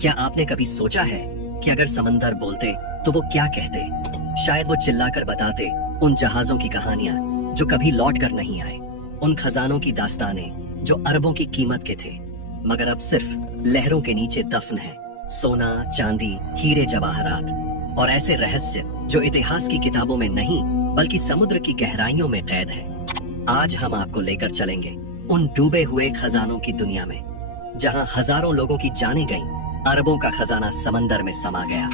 क्या आपने कभी सोचा है कि अगर समंदर बोलते तो वो क्या कहते? शायद वो चिल्लाकर बताते उन जहाजों की कहानियां जो कभी लौट कर नहीं आए, उन खजानों की दास्तानें जो अरबों की कीमत के थे मगर अब सिर्फ लहरों के नीचे दफन है। सोना, चांदी, हीरे जवाहरात और ऐसे रहस्य जो इतिहास की किताबों में नहीं बल्कि समुद्र की गहराइयों में कैद है। आज हम आपको लेकर चलेंगे उन डूबे हुए खजानों की दुनिया में जहां हजारों लोगों की जानें गईं, अरबों का खजाना समंदर में समा गया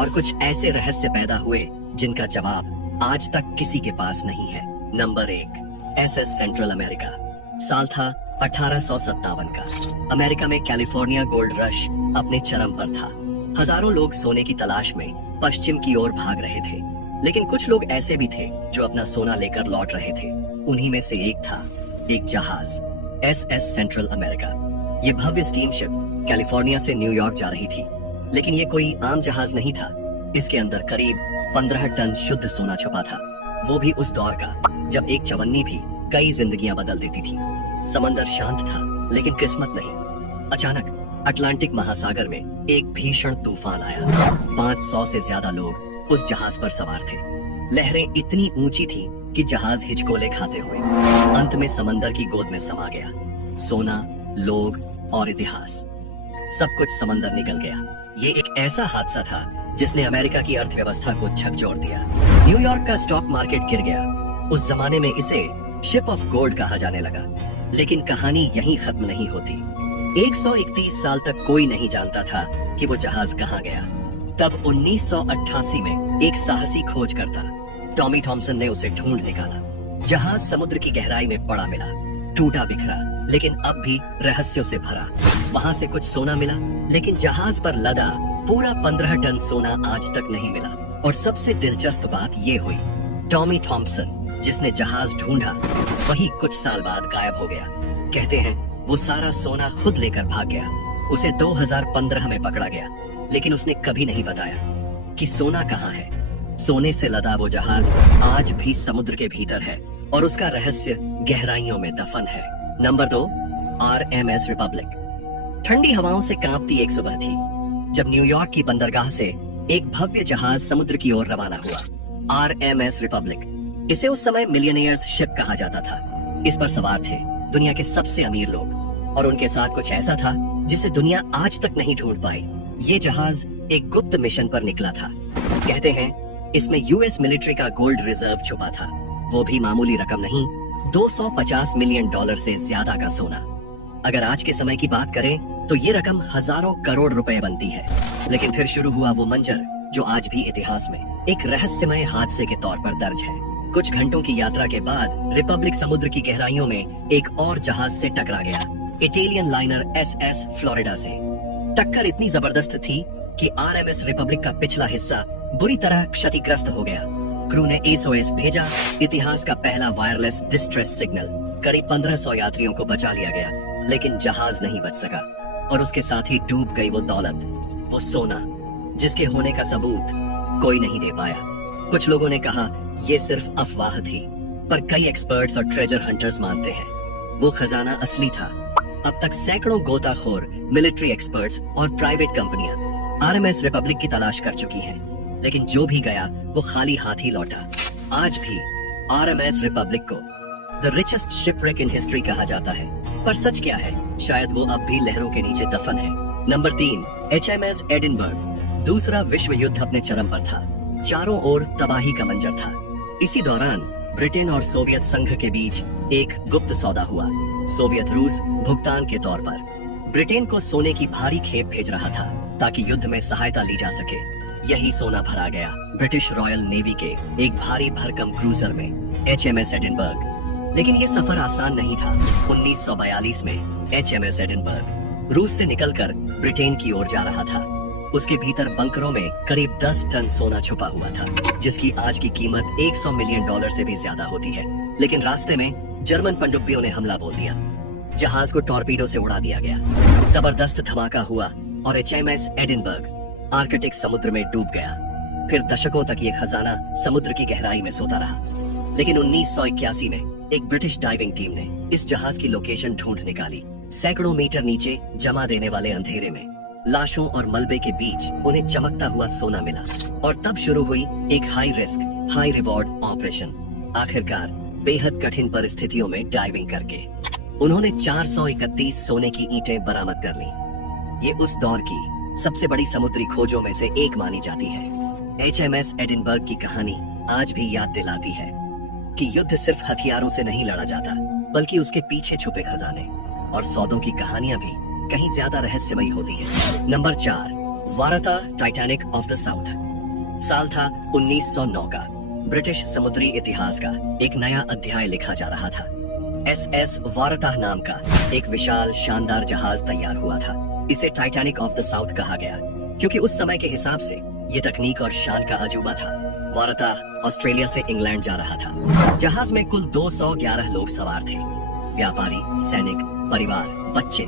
और कुछ ऐसे रहस्य पैदा हुए जिनका जवाब आज तक किसी के पास नहीं है। Number 1, SS central America. साल था 1857 का। अमेरिका में कैलिफोर्निया गोल्ड रश अपने चरम पर था। हजारों लोग सोने की तलाश में पश्चिम की ओर भाग रहे थे, लेकिन कुछ लोग ऐसे भी थे जो अपना सोना लेकर लौट रहे थे। उन्हीं में से एक था एक जहाज, एसएस सेंट्रल अमेरिका। ये भव्य स्टीमशिप कैलिफोर्निया से न्यूयॉर्क जा रही थी, लेकिन ये कोई आम जहाज नहीं था। इसके अंदर करीब 15 टन शुद्ध सोना छुपा था, वो भी उस दौर का जब एक चवन्नी भी कई जिंदगियां बदल देती थी। समंदर शांत था, लेकिन किस्मत नहीं। अचानक अटलांटिक महासागर में एक भीषण तूफान आया। 500 से ज्यादा लोग उस जहाज पर सवार थे। लहरें इतनी ऊंची थी कि जहाज हिचकोले खाते हुए अंत में समंदर की गोद में समा गया। सोना, लोग और इतिहास, सब कुछ समंदर निकल गया। ये एक ऐसा हादसा था जिसने अमेरिका की अर्थव्यवस्था को झकझोर दिया। न्यूयॉर्क का स्टॉक मार्केट गिर गया। उस जमाने में इसे शिप ऑफ गोल्ड कहा जाने लगा। लेकिन कहानी यहीं खत्म नहीं होती। 131 साल तक कोई नहीं जानता था कि वो जहाज कहाँ गया। तब 1988 में एक साहसी खोजकर्ता टॉमी थॉमसन ने उसे ढूंढ निकाला। जहाज समुद्र की गहराई में पड़ा मिला, टूटा बिखरा, लेकिन अब भी रहस्यों से भरा। वहां से कुछ सोना मिला, लेकिन जहाज पर लदा पूरा 15 टन सोना आज तक नहीं मिला। और सबसे दिलचस्प बात ये हुई, टॉमी थॉमसन जिसने जहाज ढूंढा वही कुछ साल बाद गायब हो गया। कहते हैं वो सारा सोना खुद लेकर भाग गया। उसे 2015 में पकड़ा गया, लेकिन उसने कभी नहीं बताया कि सोना कहाँ है। सोने से लदा वो जहाज आज भी समुद्र के भीतर है और उसका रहस्य गहराइयों में दफन है। Number 2, RMS Republic. ठंडी हवाओं से कांपती एक सुबह थी जब न्यूयॉर्क की बंदरगाह से एक भव्य जहाज समुद्र की ओर रवाना हुआ। आरएमएस रिपब्लिक, इसे उस समय मिलियनियर्स शिप कहा जाता था। इस पर सवार थे दुनिया के सबसे अमीर लोग और उनके साथ कुछ ऐसा था जिसे दुनिया आज तक नहीं ढूंढ पाई। ये जहाज एक गुप्त मिशन पर निकला था। कहते हैं इसमें यूएस मिलिट्री का गोल्ड रिजर्व छुपा था, वो भी मामूली रकम नहीं, 250 मिलियन डॉलर से ज्यादा का सोना। अगर आज के समय की बात करें तो ये रकम हजारों करोड़ रुपए बनती है। लेकिन फिर शुरू हुआ वो मंजर जो आज भी इतिहास में एक रहस्यमय हादसे के तौर पर दर्ज है। कुछ घंटों की यात्रा के बाद रिपब्लिक समुद्र की गहराइयों में एक और जहाज से टकरा गया, इटालियन लाइनर एसएस फ्लोरिडा से। टक्कर इतनी जबरदस्त थी कि आरएमएस रिपब्लिक का पिछला हिस्सा बुरी तरह क्षतिग्रस्त हो गया। क्रू ने एसओएस भेजा, इतिहास का पहला वायरलेस डिस्ट्रेस सिग्नल। करीब 1500 यात्रियों को बचा लिया गया, लेकिन जहाज नहीं बच सका और उसके साथ ही डूब गई वो दौलत, वो सोना जिसके होने का सबूत कोई नहीं दे पाया। कुछ लोगों ने कहा ये सिर्फ अफवाह थी, पर कई एक्सपर्ट्स और ट्रेजर हंटर्स मानते हैं वो खजाना असली था। अब तक सैकड़ों गोताखोर, मिलिट्री एक्सपर्ट्स और प्राइवेट कंपनियां आरएमएस रिपब्लिक की तलाश कर चुकी हैं, लेकिन जो भी गया वो खाली हाथ ही लौटा। आज भी आरएमएस रिपब्लिक को द रिचेस्ट शिपव्रेक इन हिस्ट्री कहा जाता है, पर सच क्या है? शायद वो अब भी लहरों के नीचे दफन है। Number 3, HMS Edinburgh. दूसरा विश्व युद्ध अपने चरम पर था, चारों ओर तबाही का मंजर था। इसी दौरान ब्रिटेन और सोवियत संघ के बीच एक गुप्त सौदा हुआ। सोवियत रूस भुगतान के तौर पर ब्रिटेन को सोने की भारी खेप भेज रहा था ताकि युद्ध में सहायता ली जा सके। यही सोना भरा गया ब्रिटिश रॉयल नेवी के एक भारी भरकम क्रूजर में, एचएमएस एडिनबर्ग। लेकिन ये सफर आसान नहीं था। 1942 में एचएमएस एडिनबर्ग रूस से निकलकर ब्रिटेन की ओर जा रहा था। उसके भीतर बंकरों में करीब 10 टन सोना छुपा हुआ था, जिसकी आज की कीमत 100 मिलियन डॉलर से भी ज्यादा होती है। लेकिन रास्ते में जर्मन पनडुब्बियों ने हमला बोल दिया। जहाज को टॉर्पीडो से उड़ा दिया गया। जबरदस्त धमाका हुआ और एचएमएस एडिनबर्ग आर्कटिक समुद्र में डूब गया। फिर दशकों तक ये खजाना समुद्र की गहराई में सोता रहा। लेकिन 1981 में एक ब्रिटिश डाइविंग टीम ने इस जहाज की लोकेशन ढूंढ निकाली। सैकड़ों मीटर नीचे जमा देने वाले अंधेरे में लाशों और मलबे के बीच उन्हें चमकता हुआ सोना मिला और तब शुरू हुई एक high risk high reward operation. आखिरकार बेहद कठिन परिस्थितियों में डाइविंग करके उन्होंने 431 सोने की ईंटें बरामद कर ली। ये उस दौर की सबसे बड़ी समुद्री खोजों में से एक मानी जाती है। HMS एडिनबर्ग की कहानी आज भी याद दिलाती है कि युद्ध सिर्फ हथियारों से नहीं लड़ा जाता, बल्कि उसके पीछे छुपे खजाने और सौदों की कहानियां भी कहीं ज्यादा रहस्यमयी होती हैं। Number 4, Waratah Titanic of the South. साल था 1909 का। ब्रिटिश समुद्री इतिहास का एक नया अध्याय लिखा जा रहा था। SS वारता नाम का एक विशाल शानदार जहाज तैयार हुआ था। इसे टाइटैनिक ऑफ द साउथ कहा गया क्योंकि उस समय के हिसाब से ये तकनीक और शान का अजूबा था। वारता ऑस्ट्रेलिया से इंग्लैंड जा रहा था। जहाज में कुल 211 लोग सवार थे। व्यापारी, सैनिक, परिवार, बच्चे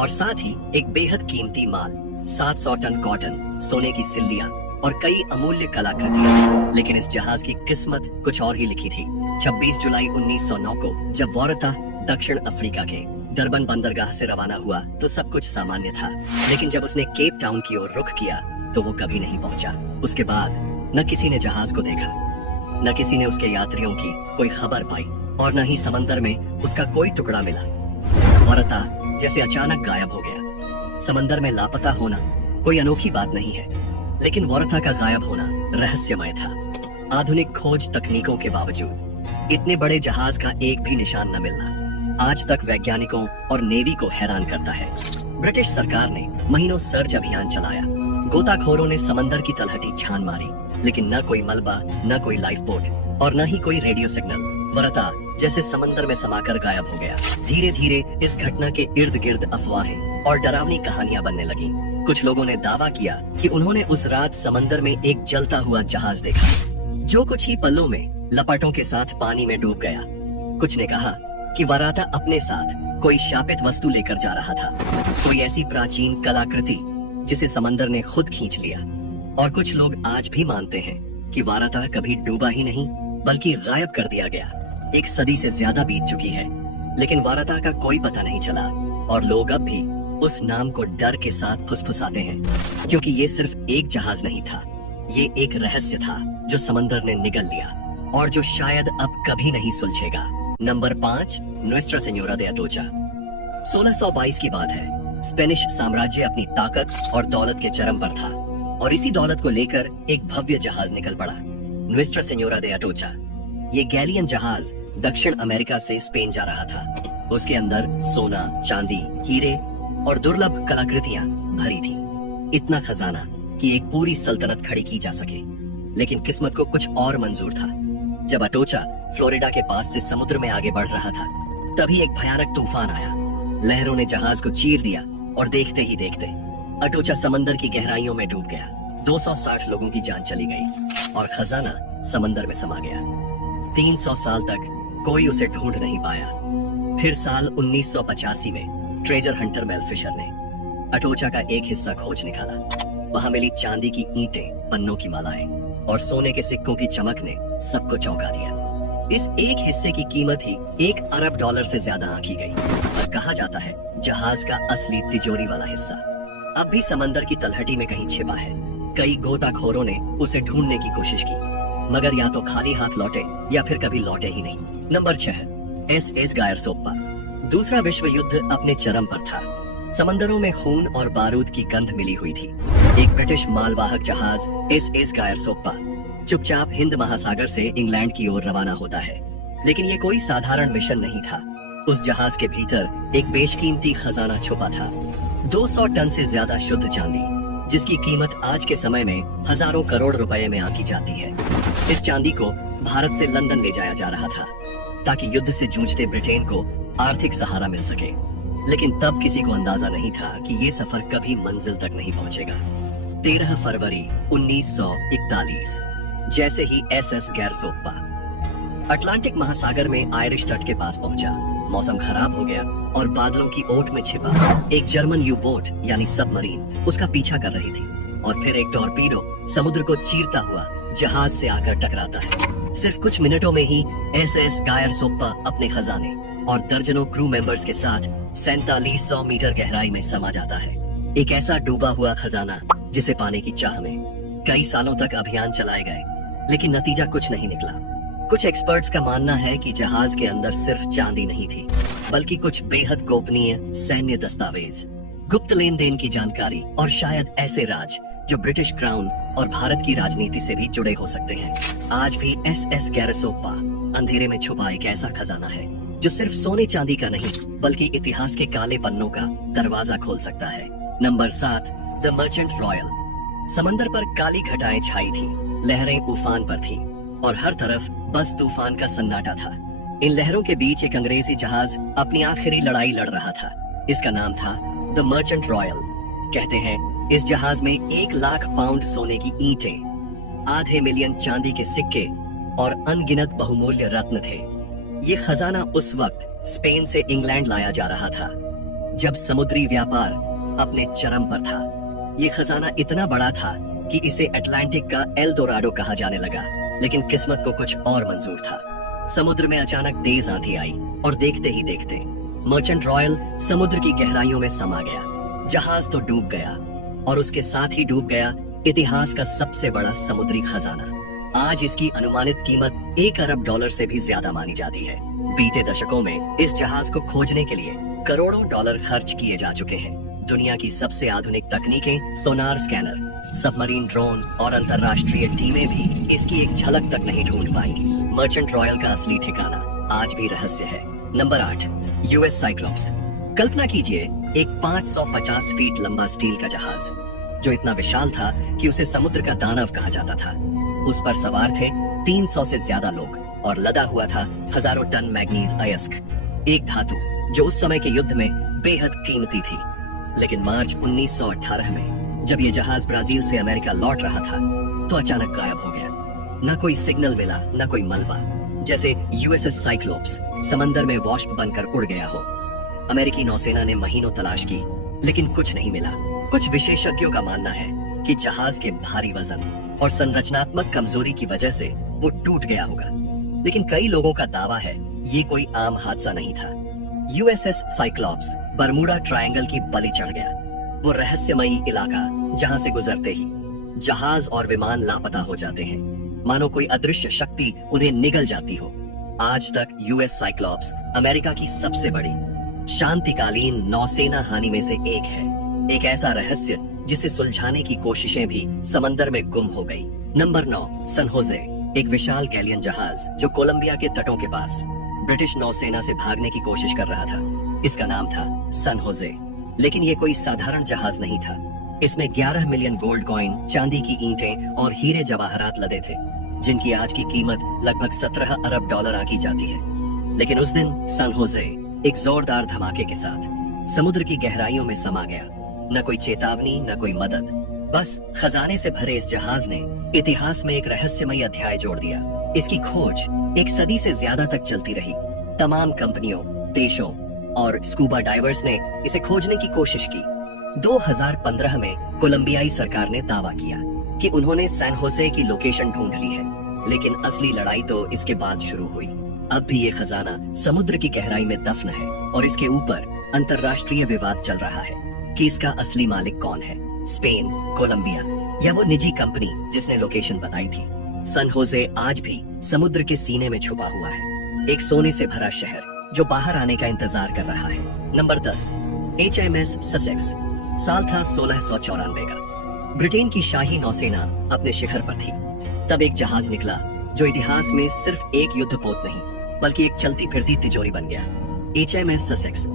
और साथ ही एक बेहद कीमती माल 700 टन कॉटन, सोने की सिल्लियां और कई अमूल्य कलाकृतियां। लेकिन इस जहाज की किस्मत कुछ और ही लिखी थी। 26 जुलाई 1909 को जब वारता दक्षिण अफ्रीका के डरबन बंदरगाह से रवाना हुआ तो सब कुछ सामान्य था, लेकिन जब उसने केप टाउन की ओर रुख किया तो वो कभी नहीं पहुंचा। उसके बाद न किसी ने जहाज को देखा, न किसी ने उसके यात्रियों की कोई खबर पाई और न ही समंदर में उसका कोई टुकड़ा मिला। वारता जैसे अचानक गायब हो गया। समंदर में लापता होना कोई अनोखी बात नहीं है, लेकिन वारता का गायब होना रहस्यमय था। आधुनिक खोज तकनीकों के बावजूद इतने बड़े जहाज का एक भी निशान न मिलना आज तक वैज्ञानिकों और नेवी को हैरान करता है। ब्रिटिश सरकार ने महीनों सर्च अभियान चलाया। गोताखोरों ने समंदर की तलहटी छान मारी, लेकिन न कोई मलबा, न कोई लाइफ बोट और न ही कोई रेडियो सिग्नल। वारता जैसे समंदर में समाकर गायब हो गया। धीरे धीरे इस घटना के इर्द गिर्द अफवाहें और डरावनी कहानियां बनने लगी। कुछ लोगों ने दावा किया कि उन्होंने उस रात समंदर में एक जलता हुआ जहाज देखा, जो कुछ ही पलों में लपटों के साथ पानी में डूब गया। कुछ ने कहा कि वारता अपने साथ कोई शापित वस्तु लेकर जा रहा था, कोई ऐसी प्राचीन कलाकृति जिसे समंदर ने खुद खींच लिया। और कुछ लोग आज भी मानते हैं कि वारता कभी डूबा ही नहीं, बल्कि गायब कर दिया गया। एक सदी से ज्यादा बीत चुकी है, लेकिन वारता का कोई पता नहीं चला और लोग अब भी उस नाम को डर के साथ फुसफुसाते हैं, क्योंकि ये सिर्फ एक जहाज नहीं था, ये एक रहस्य था जो समंदर ने निगल लिया और जो शायद अब कभी नहीं सुलझेगा। नंबर 5, नुएस्ट्रा सेन्योरा दे अटोचा। 1622 की बात है। स्पेनिश साम्राज्य अपनी ताकत और दौलत के चरम पर था और इसी दौलत को लेकर एक भव्य जहाज निकल पड़ा, नुएस्ट्रा सेन्योरा दे अटोचा। ये गैलियन जहाज दक्षिण अमेरिका से स्पेन जा रहा था। उसके अंदर सोना, चांदी, हीरे और दुर्लभ कलाकृतियां भरी थी। इतना खजाना कि एक पूरी सल्तनत खड़ी की जा सके। लेकिन किस्मत को कुछ और मंजूर था। जब अटोचा फ्लोरिडा के पास से समुद्र में आगे बढ़ रहा था, तभी एक भयानक तूफान आया। लहरों ने जहाज को चीर दिया और देखते ही देखते अटोचा समंदर की गहराइयों में डूब गया। 260 लोगों की जान चली गई और खजाना समंदर में समा गया। 300 साल तक कोई उसे ढूंढ नहीं पाया। फिर साल 1985 में ट्रेजर हंटर मेल फिशर ने अटोचा का एक हिस्सा खोज निकाला। वहां मिली चांदी की ईंटें, पन्नों की मालाएं और सोने के सिक्कों की चमक ने सबको चौंका दिया। इस एक हिस्से की कीमत ही $1 अरब से ज्यादा आंकी गई और कहा जाता है जहाज का असली तिजोरी वाला हिस्सा अब भी समंदर की तलहटी में कहीं छिपा है। कई गोताखोरों ने उसे ढूंढने की कोशिश की, मगर या तो खाली हाथ लौटे या फिर कभी लौटे ही नहीं। Number 6, SS गायरसोप्पा। दूसरा विश्व युद्ध अपने चरम पर था। समंदरों में खून और बारूद की गंध मिली हुई थी। एक ब्रिटिश मालवाहक जहाज SS गायरसोप्पा चुपचाप हिंद महासागर से इंग्लैंड की ओर रवाना होता है, लेकिन ये कोई साधारण मिशन नहीं था। उस जहाज के भीतर एक बेशकीमती खजाना छुपा था, 200 टन से ज्यादा शुद्ध चांदी, जिसकी कीमत आज के समय में हजारों करोड़ रुपए में आंकी जाती है। इस चांदी को भारत से लंदन ले जाया जा रहा था ताकि युद्ध से जूझते ब्रिटेन को आर्थिक सहारा मिल सके। लेकिन तब किसी को अंदाजा नहीं था कि ये सफर कभी मंजिल तक नहीं पहुंचेगा। 13 फरवरी 1941 जैसे ही SS गायरसोप्पा अटलांटिक महासागर में आयरिश तट के पास पहुंचा, मौसम खराब हो गया और बादलों की ओट में छिपा एक जर्मन यू बोट यानी सबमरीन उसका पीछा कर रही थी। और फिर एक टॉर्पीडो समुद्र को चीरता हुआ जहाज से आकर टकराता है। सिर्फ कुछ मिनटों में ही SS गायरसोप्पा अपने खजाने और दर्जनों क्रू मेंबर्स के साथ 4700 मीटर गहराई में समा जाता है। एक ऐसा डूबा हुआ खजाना जिसे पाने की चाह में कई सालों तक अभियान चलाए गए, लेकिन नतीजा कुछ नहीं निकला। कुछ एक्सपर्ट्स का मानना है कि जहाज के अंदर सिर्फ चांदी नहीं थी, बल्कि कुछ बेहद गोपनीय सैन्य दस्तावेज, गुप्त लेन देन की जानकारी और शायद ऐसे राज जो ब्रिटिश क्राउन और भारत की राजनीति से भी जुड़े हो सकते हैं। आज भी SS गैरसोप्पा अंधेरे में छुपा एक ऐसा खजाना है जो सिर्फ सोने चांदी का नहीं, बल्कि इतिहास के काले पन्नों का दरवाजा खोल सकता है। Number 7, the merchant royal. समंदर पर काली घटाएं छाई थी, लहरें उफान पर थीं और हर तरफ बस तूफान का सन्नाटा था। इन लहरों के बीच एक अंग्रेजी जहाज अपनी आखिरी लड़ाई लड़ रहा था। इसका नाम था द मर्चेंट रॉयल। कहते हैं इस जहाज में 1,00,000 पाउंड सोने की ईंटें, आधे मिलियन चांदी के सिक्के और अनगिनत बहुमूल्य रत्न थे। ये खजाना उस वक्त स्पेन से इंग्लैंड लाया जा रहा था, जब समुद्री व्यापार अपने चरम पर था। ये खजाना इतना बड़ा था कि इसे अटलांटिक का एल दोराडो कहा जाने लगा, लेकिन किस्मत को कुछ और मंजूर था। समुद्र में अचानक तेज आंधी आई और देखते ही देखते मर्चेंट रॉयल समुद्र की गहराइयों में समा गया। जहाज तो डूब गया और उसके साथ ही डूब गया इतिहास का सबसे बड़ा समुद्री खजाना। आज इसकी अनुमानित कीमत $1 अरब से भी ज्यादा मानी जाती है। बीते दशकों में इस जहाज को खोजने के लिए करोड़ों डॉलर खर्च किए जा चुके हैं। दुनिया की सबसे आधुनिक तकनीकें, सोनार स्कैनर, सबमरीन ड्रोन और अंतरराष्ट्रीय टीमें भी इसकी एक झलक तक नहीं ढूंढ पाई। मर्चेंट रॉयल का असली ठिकाना आज भी रहस्य है। Number 8, US cyclops. कल्पना कीजिए एक 550 फीट लंबा स्टील का जहाज जो इतना विशाल था कि उसे समुद्र का दानव कहा जाता था। उस पर सवार थे 300 से ज्यादा लोग और लदा हुआ था हजारों टन मैग्नीज अयस्क, एक धातु जो उस समय के युद्ध में बेहद कीमती थी। लेकिन मार्च 1918 में जब ये जहाज ब्राजील से अमेरिका लौट रहा था तो अचानक गायब हो गया। न कोई सिग्नल मिला, न कोई मलबा, जैसे USS साइक्लोप्स समंदर में वाष्प बनकर उड़ गया हो। अमेरिकी नौसेना ने महीनों तलाश की, लेकिन कुछ नहीं मिला। कुछ विशेषज्ञों का मानना है कि जहाज के भारी वजन और संरचनात्मक कमजोरी की वजह से वो टूट गया होगा, लेकिन कई लोगों का दावा है ये कोई आम हादसा नहीं था। USS साइक्लोप्स बरमूडा ट्रायंगल की बलि चढ़ गया, वो रहस्यमयी इलाका जहां से गुजरते ही जहाज और विमान लापता हो जाते हैं, मानो कोई अदृश्य शक्ति उन्हें निगल जाती हो। आज तक US साइक्लोप्स अमेरिका की सबसे बड़ी शांतिकालीन नौसेना हानि में से एक है। एक ऐसा रहस्य जिसे सुलझाने की कोशिशें भी समंदर में गुम हो गई। नंबर 9, सन होजे। एक विशाल गैलियन जहाज जो कोलंबिया के तटों के पास ब्रिटिश नौसेना से भागने की कोशिश कर रहा था। इसका नाम था सन होजे, लेकिन ये कोई साधारण जहाज नहीं था। इसमें 11 मिलियन गोल्ड कॉइन, चांदी की ईंटें और हीरे जवाहरात लदे थे, जिनकी आज की कीमत लगभग $17 अरब आंकी जाती है। लेकिन उस दिन सन होजे एक जोरदार धमाके के साथ समुद्र की गहराइयों में समा गया। न कोई चेतावनी, न कोई मदद, बस खजाने से भरे इस जहाज ने इतिहास में एक रहस्यमयी अध्याय जोड़ दिया। इसकी खोज एक सदी से ज्यादा तक चलती रही। तमाम कंपनियों, देशों और स्कूबा डाइवर्स ने इसे खोजने की कोशिश की। 2015 में कोलंबियाई सरकार ने दावा किया कि उन्होंने सैन होसे की लोकेशन ढूंढ ली है, लेकिन असली लड़ाई तो इसके बाद शुरू हुई। अब भी ये खजाना समुद्र की गहराई में दफन है और इसके ऊपर अंतरराष्ट्रीय विवाद चल रहा है कि इसका असली मालिक कौन है, स्पेन, कोलंबिया या वो निजी कंपनी जिसने लोकेशन बताई थी। सन होजे आज भी समुद्र के सीने में छुपा हुआ है, एक सोने से भरा शहर जो बाहर आने का इंतजार कर रहा है। Number 10, HMS Sussex. साल था 1694 का। ब्रिटेन की शाही नौसेना अपने शिखर पर थी। तब एक जहाज निकला जो इतिहास में सिर्फ एक युद्धपोत नहीं, बल्कि एक चलती फिरती तिजोरी बन गया। HMS ससेक्स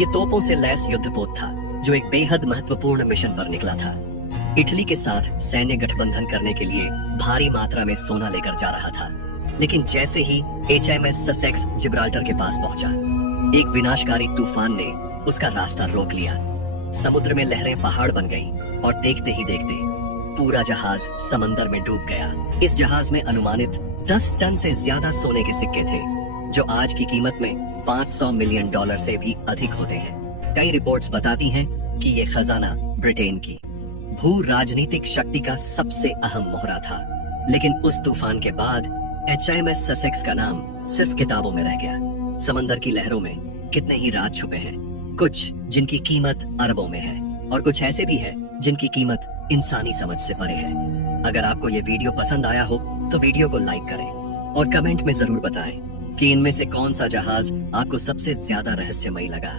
ये तोपों से लैस युद्धपोत था जो एक बेहद महत्वपूर्ण मिशन पर निकला था। इटली के साथ सैन्य गठबंधन करने के लिए भारी मात्रा में सोना लेकर जा रहा था। लेकिन जैसे ही HMS ससेक्स जिब्राल्टर के पास पहुंचा, एक विनाशकारी तूफान ने उसका रास्ता रोक लिया। समुद्र में लहरें पहाड़ बन गईं और देखते ही देखते पूरा जहाज समंदर में डूब गया। इस जहाज में अनुमानित 10 टन से ज्यादा सोने के सिक्के थे, जो आज की कीमत में $500 मिलियन से भी अधिक होते हैं। कई रिपोर्ट्स बताती हैं कि ये खजाना ब्रिटेन की भू राजनीतिक शक्ति का सबसे अहम मोहरा था। लेकिन उस तूफान के बाद HMS ससेक्स का नाम सिर्फ किताबों में रह गया। समंदर की लहरों में कितने ही राज छुपे हैं, कुछ जिनकी कीमत अरबों में है। और कुछ ऐसे भी है जिनकी कीमत इंसानी समझ से परे है। अगर आपको ये वीडियो पसंद आया हो तो वीडियो को लाइक करें और कमेंट में जरूर बताएं कि इनमें से कौन सा जहाज आपको सबसे ज्यादा रहस्यमयी लगा।